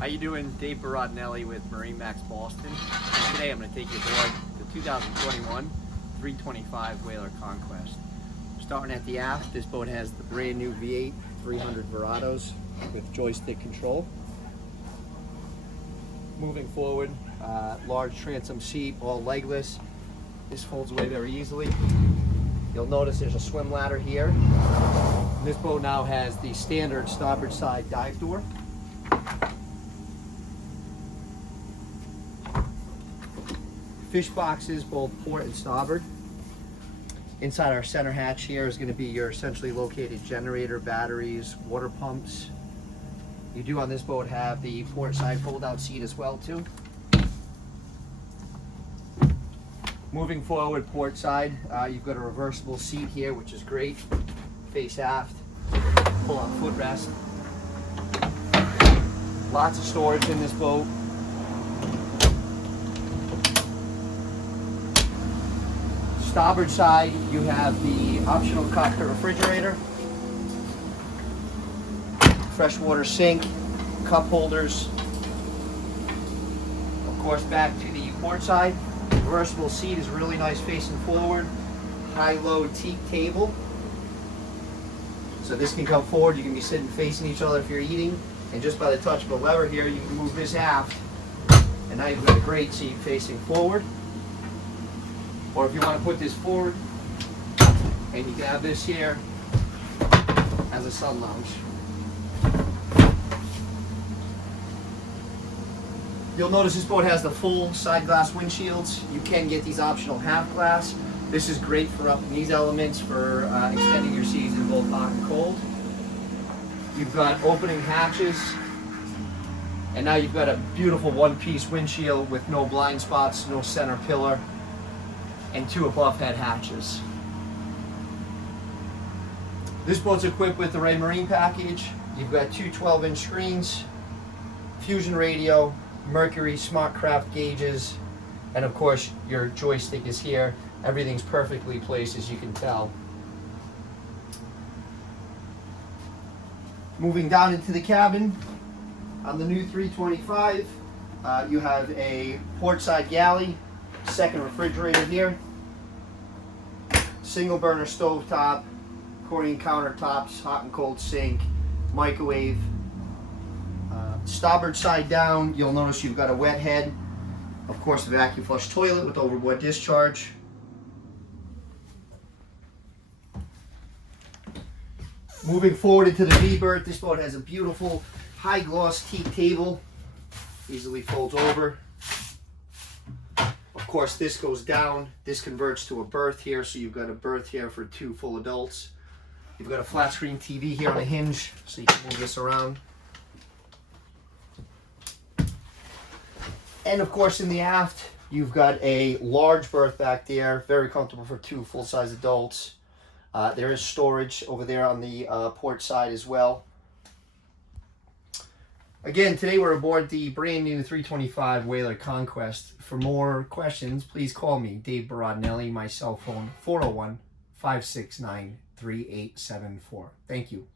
How you doing? Dave Barodinelli with MarineMax Boston. And today I'm going to take you aboard the 2021 325 Whaler Conquest. Starting at the aft, this boat has the brand new V8 300 Verados with joystick control. Moving forward, large transom seat, all legless. This folds away very easily. You'll notice there's a swim ladder here. This boat now has the standard starboard side dive door. Fish boxes, both port and starboard. Inside our center hatch here is going to be your centrally located generator, batteries, water pumps. You do on this boat have the port side fold-out seat as well too. Moving forward, port side, you've got a reversible seat here, which is great. Face aft, pull-out footrest. Lots of storage in this boat. Starboard side, you have the optional cockpit refrigerator, freshwater sink, cup holders. Of course, back to the port side. Reversible seat is really nice facing forward. High-low teak table. So this can come forward. You can be sitting facing each other if you're eating. And just by the touch of a lever here, you can move this aft. And now you've got a great seat facing forward. Or if you want to put this forward, and you can have this here as a sun lounge. You'll notice this boat has the full side glass windshields. You can get these optional half glass. This is great for upping these elements for extending your season both hot and cold. You've got opening hatches, and now you've got a beautiful one-piece windshield with no blind spots, no center pillar, and two above head hatches. This boat's equipped with the Ray Marine package. You've got two 12-inch screens, fusion radio, Mercury SmartCraft gauges, and of course your joystick is here. Everything's perfectly placed, as you can tell. Moving down into the cabin, on the new 325, you have a port side galley, second refrigerator here, single burner stove top, Corning countertops, hot and cold sink, microwave. Starboard side down, you'll notice you've got a wet head, of course the vacuum flush toilet with overboard discharge. Moving forward into the V-Berth, this boat has a beautiful high gloss teak table, easily folds over. Of course, this goes down. This converts to a berth here, so you've got a berth here for two full adults. You've got a flat screen TV here on a hinge, so you can move this around. And of course, in the aft, you've got a large berth back there, very comfortable for two full-size adults. There is storage over there on the port side as well. Again, today we're aboard the brand new 325 Whaler Conquest. For more questions, please call me, Dave Barodinelli, my cell phone, 401-569-3874. Thank you.